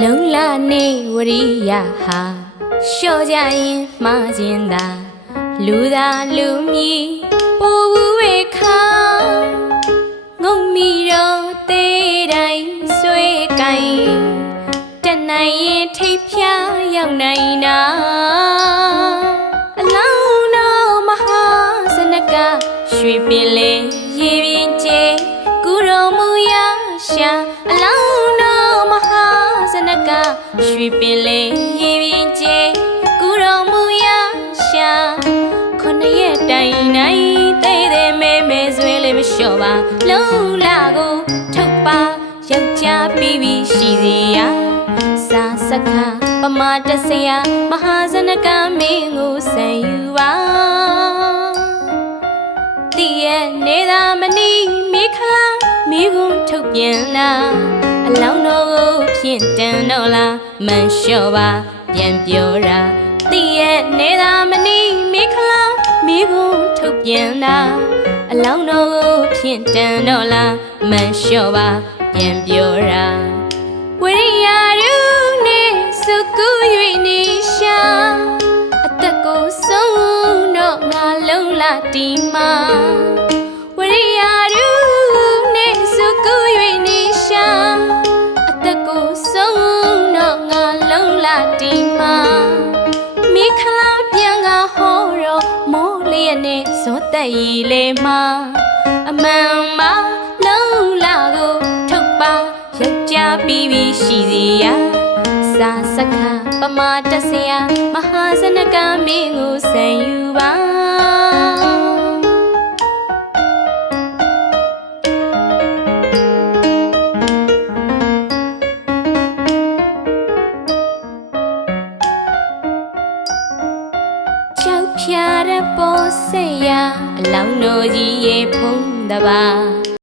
လုံလာနေဝရိယဟာလျှော့ကြရင်မှားခြင်းသာလူသာလူမီပို့ဝေခါငုံမီတော့သေးတိုင်းဆွေးကိုင်တက်နိုင်ရင်ထိပ်ဖြာရောက်နိုင်တာအလောင်းတော်မဟာစနကရွှေပင်လေရေပြင်းကျဲကုတော်မူရာရှာအလောင်းတော်မဟာစနကရွှေပင်လေရေပြင်းကျဲကုတော်မူရာရှာခုနှစ်ရက်တိုင်နိုင်သေးသေးမဲမဲဆွေးလေးမလျှော့ပါလုံးလာကိုထုတ်ပါယောက်ျားပြီးပြီးရှိစေရစာစခပမာတဆရာမဟာစနကမင်းကိုဆံယူပါတည့်ရဲ့နေသာမနီမိခလာမိဘုံထုတ်ပြန်လာအလောင်းတော်ကိုဖြင့်တန်တော့လားမန်လျှော့ပါပြန်ပြောတာတည့်ရဲ့နေသာမနီမိခလာမိဘုံထုတ်ပြန်လာအလောင်းတော်ကိုဖြင့်တန်တော့လားမန်လျှော့ပါပြန်ပြောတာဝရိယရူနဲ့စုကူ၍နေရှာအသက်ကိုဆုံးတော့ငါလုံးလာတီမာဝရိယရူနဲ့စုကူ၍နေရှာအသက်ကိုဆုံးတော့ငါလုံးလာတီမာမိခလာပြန်ကဟောတော့မိုးလျက်နဲ့ဇောတက်ရီလေးမှာအမှန်မှာလုံးလာကိုထုတ်ပါယောက်ျားပြီးပြီးရှိစေရစာစခပမာတဆရာမဟာစနကမင်းကိုဆံယူပါကြောက်ဖြာတဲ့ပေါ်ဆက်ရအလောင်းတော်ကြီးရဲ့ဖုံးတပါ